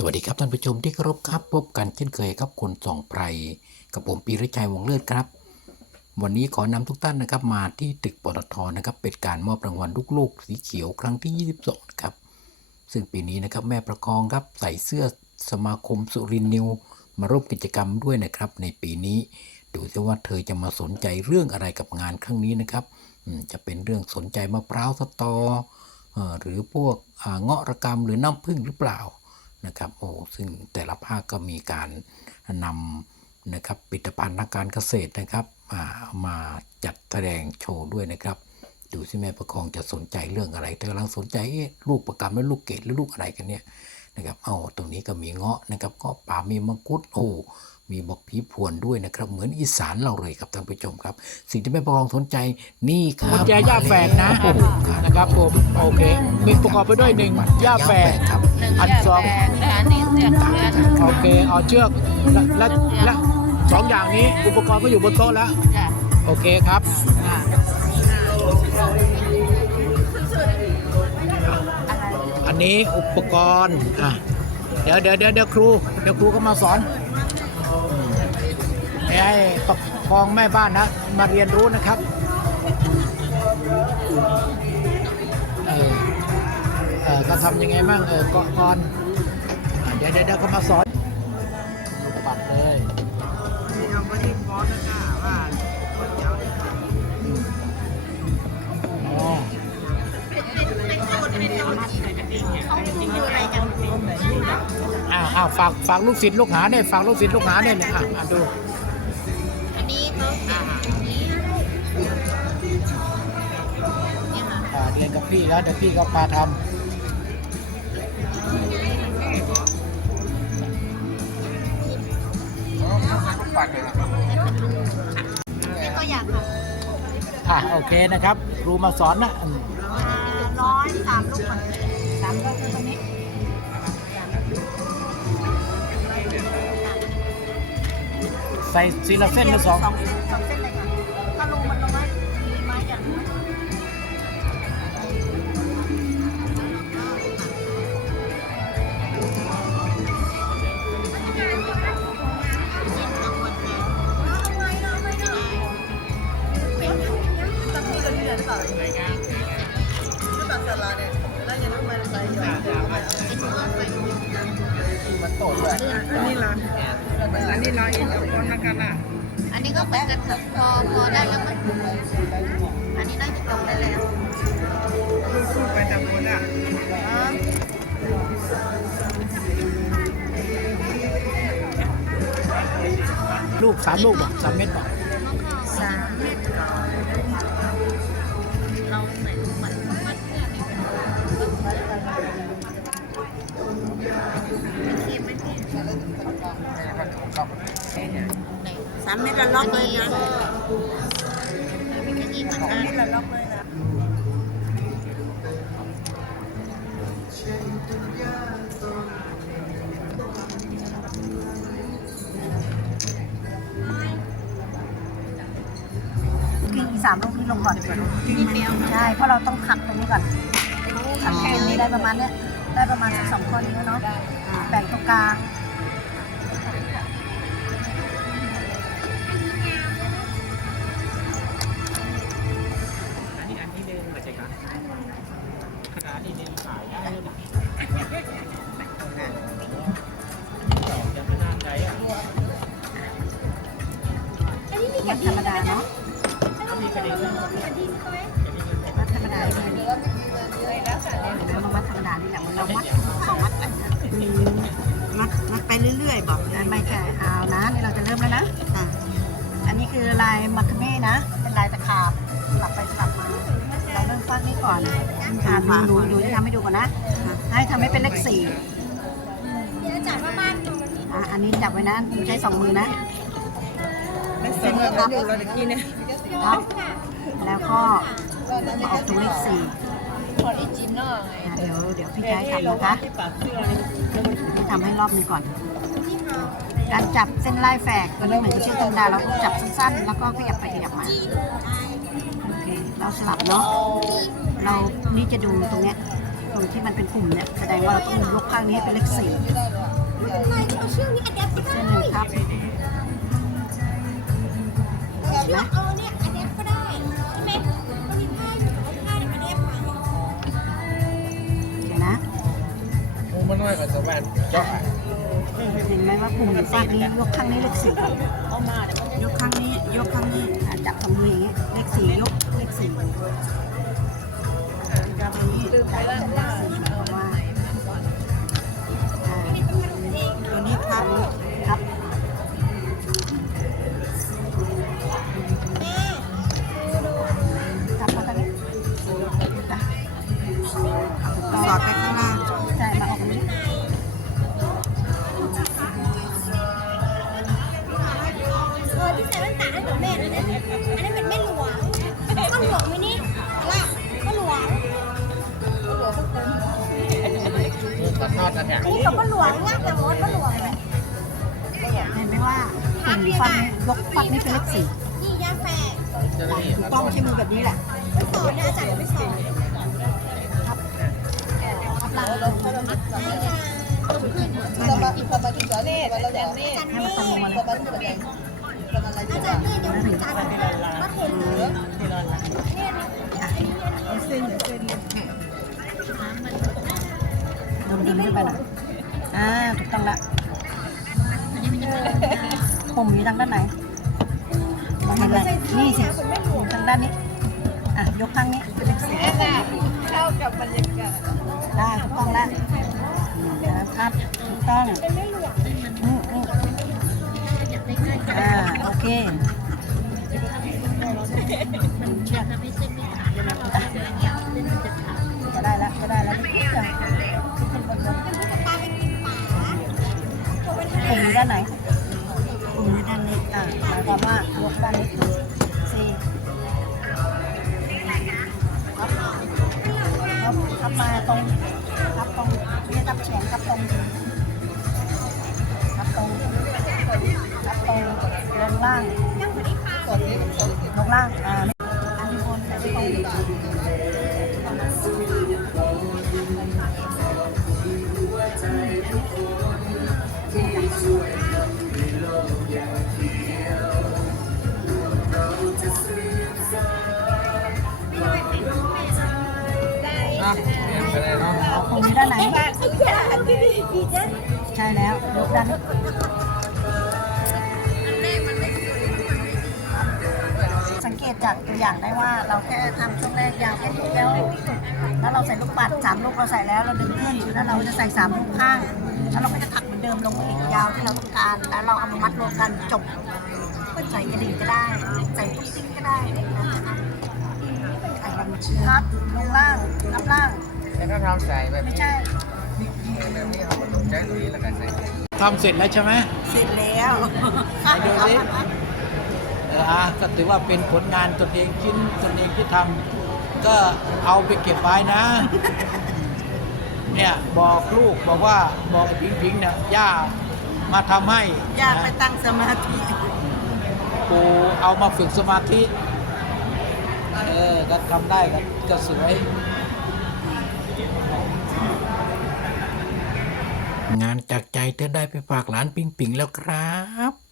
สวัสดีครับท่านผู้ชมที่เคารพครับ พบกันเช่นเคยครับคนส่องไพรกับผมปีริชัยวงเลิศครับ วันนี้ขอนำทุกท่านนะครับ มาที่ตึกปตทนะครับ เป็นการมอบรางวัลลูกๆสีเขียวครั้งที่ 22นะครับซึ่งปีนี้นะครับแม่ประคองครับใส่เสื้อสมาคมสุรินทร์นิวมาร่วมกิจกรรมด้วยนะครับ ในปีนี้ดูซิว่าเธอจะมาสนใจเรื่องอะไรกับงานครั้งนี้นะครับจะเป็นเรื่องสนใจมะพร้าวสตอเอ่อหรือพวกเงาะระกำหรือน้ำผึ้งหรือเปล่า นะครับโอ้ซึ่งแต่ละภาคก็มีการนำนะครับผลิตภัณฑ์ทางการเกษตรนะครับมามาจัดแสดงโชว์ด้วยนะครับ ดูสิแม่ประคองจะสนใจเรื่องอะไรเธอกำลังสนใจลูกประกำและลูกเกดหรือลูกอะไรกันเนี่ยนะครับเอาตรงนี้ก็มีเงาะนะครับก็ป่ามีมังคุดโอ้ มีบอกผีพวนด้วยนะครับ เหมือนอีสานเราเลยครับท่านผู้ชมครับ สิ่งที่แม่ประคองสนใจนี่ครับกุญแจย่าแฝดนะโอ้โหครับนะครับผมโอเค มีประกอบไปด้วยหนึ่งย่าแฝด ครับอันสองแต่อันนี้เสือกเสือกโอเคเอาเชือกและและและสองอย่างนี้อุปกรณ์ก็อยู่บนโต๊ะแล้ว จ้ะโอเคครับอ่าอันนี้อุปกรณ์อะเดี๋ยวเดี๋ยวเดี๋ยวเดี๋ยวครู เดี๋ยวครูก็มาสอน ให้ให้ประคองแม่บ้านนะ มาเรียนรู้นะครับเออเออก็ทำยังไงบ้างเออก่อนก่อนอะเดี๋ยวเดี๋ยวเดี๋ยวเขามาสอนปัดเลยอ๋ออ่าอ่าฝากฝากลูกศิษย์ลูกหาเนี่ยฝากลูกศิษย์ลูกหาเนี่ยเนี่ยอะอะดู พี่แล้วเดี๋ยวพี่ก็พาทนี่ก็อยากค่ะำอะโอเคนะครับ ครูมาสอนนะอืมร้อยสามลูกค่ะสามลูกคือตรงนี้ใส่ซีละเส้นหรือสอง สองสองเส้นเลย อันนี้เราอันนี้เราเองกับคนละกันอะอันนี้ก็เหมือนกันค่ะพอพอได้แล้วมันอันนี้น่าจะตรงได้แล้วลูกไปตามคนอะลูกสามลูกบ่สามเม็ดบ่ส สามเม็ดละล็อกเลยนะมีแค่นี้เหมือนสามกันเม็ดละล็อกเลยนะกิ้งสามลูกนี้ลงก่อนนี่เปรี้ยวใช่เพราะเราต้องขัดตรงนี้ก่อนขัดตรงนี้ได้ประมาณเนี้ยได้ประมาณสักสองคนนี้เนาะแบ่งตรงกลาง มัดธรรมดาเลยเรามามัดธรรมดานี่แหละเรามัดสองมัดไปมัดมัดไปเรื่อยๆ บอกแล้วไม่ใช่เอานะนี่เราจะเริ่มแล้วนะอันนี้คือลายมัคคเน่นะ เป็นลายตะขาบสลับไปสลับมาเราเริ่มฟักนี้ก่อนอ่าดูดูดูจะทำให้ดูก่อนนะ ให้ทำให้เป็นเลขสี่อันนี้จับไว้นะดูใช้สองมือนะเป็นเส้นแบบนั้นอกี้เนี่ย แล้วก็มาออกตรงเลขสี่ออริจินอลไงอะเดี๋ยวเดี๋ยวพี่จะให้ทำนะคะพี่ทำให้รอบหนึงก่อน การจับเส้นลายแฝกมันไม่เหมือนกับเชือกธรรมดาเราต้องจับสั้นๆ แล้วก็ขยับไปขยับมาโอเคเราสลับเนาะเรานี่จะดูตรงเนี้ยตรงที่มันเป็นกลุ่มเนี่ยแสดงว่าเราต้องยกข้างนี้ให้เป็นเลขสี่เป็นไรเอาเชือกนี้อัดแอปก็ได้เส้นหนึ่งครับเชือกเอาเนี่ยอัด เอาผ้าเนี่ยอัดแอปไปเดี๋ยวนะมูมันน้อยกว่าชาวบ้านเจาะเห็นไหมว่าปุ่มฝั่งนี้ยกข้างนี้เลขสี่ยกข้างนี้ยกข้างนี้อะจับตรงมืออย่างนี้เลขสี่ยกเลขสี่จับตรงนี้ นอดนะเนี่ยอันนี้กับก็หลวงงากแต่มดก็หลวงเลยเห็นไหมว่าปุ่มฟันนี้ยกฟันนี้เป็นเลขสี่นี่ยาแฝกเจ้าหน้าที่ถูกต้องใช้มือแบบนี้แหละไม่สอนนะอาจารย์ไม่สอนครับล่างใช่ค่ะอาจารย์นี่อาจารย์นี่เดี๋ยวอาจารย์ ดึงขึ้นไปหน่อยอ่าถูกต้องละปุ่มอยู่ทางด้านไหนมองเห็นไหมนี่สิทางด้านนี้ อะ ยกข้างนี้เลขสี่เข้ากับบรรยากาศได้ถูกต้องแล้วครับถูกต้องอืมอืมอ่าโอเคจะ ด้านไหนปุ่มอยู่ด้านนี้อ่าหมายความว่ายกด้านนี้สี่ครับครับครับมาตรงครับตรงนี่ทับแขนครับตรงครับตรงครับตรงลงล่างลงล่างอ่า เอาปุ่มอยู่ด้านไหนใช่แล้วยกด้านนี้สังเกตจากตัวอย่างได้ว่าเราแค่ทำช่วงแรกยาวแค่นิดเดียวแล้วเราใส่ลูกปัดสามลูกเราใส่แล้วเราดึงขึ้นแล้วเราจะใส่สามลูกข้าง แล้วเราก็จะถักเหมือนเดิมลงไปอีกยาวที่เราต้องการ แล้วเราเอามามัดรวมกันจบใส่กระดิ่งก็ได้ใส่ตุ๊กติ๊กก็ได้ใส่ลำเชือกลงล่างทับล่าง แล้วก็ทำใส่แบบไม่นี้ใช่ แบบนี้เอามาตกใจตรงนี้แล้วก็ใส่ทำเสร็จแล้วใช่ไหม เสร็จแล้วไหนดูสิ เอออะก็ถือว่าเป็นผลงานตนเองชิ้นตนเองที่ทำก็เอาไปเก็บไว้นะ เนี่ยบอกลูกบอกว่าบอกไอ้พิงพิงเนี่ยย่ามาทำให้อยากไปนะตั้งสมาธิปูเอามาฝึกสมาธิ เออก็ทำได้ก็ก็สวย งานจากใจเธอได้ไปฝากหลานปิงปิงแล้วครับ